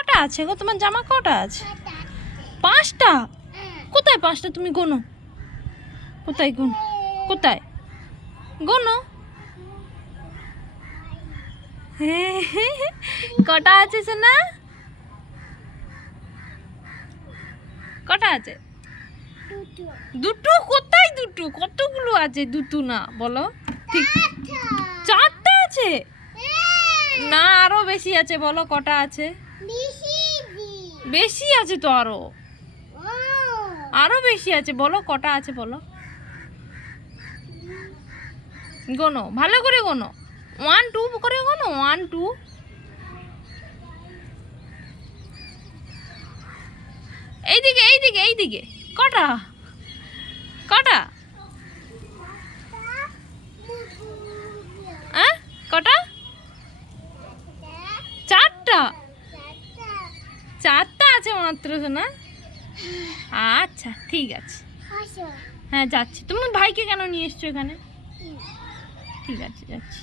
কটা আছে গো তোমার জামা? কটা আছে? 5টা। কোথায় 5টা? তুমি গোনো। কোথায় গোনো? কোথায় গোনো? কটা আছে সোনা? কটা আছে? দুটো? কোথায় দুটো? কতগুলো আছে? দুটো না, বলো ঠিক। 4টা আছে না, আরো বেশি আছে। বলো কটা আছে? বেশি আছে তো, আরো আরো বেশি আছে। বলো কটা আছে, বলো। গোনো, ভালো করে গোনো। 1 2 করে গোনো। 1 2। এইদিকে এইদিকে এইদিকে। কটা? কটা? হ্যাঁ, কটা? 4টা। 4টা আছে মাত্র সোনা। আচ্ছা ঠিক আছে। হ্যাঁ যাচ্ছি। তুমি ভাইকে কেন নিয়ে এসছো এখানে? ঠিক আছে, যাচ্ছি।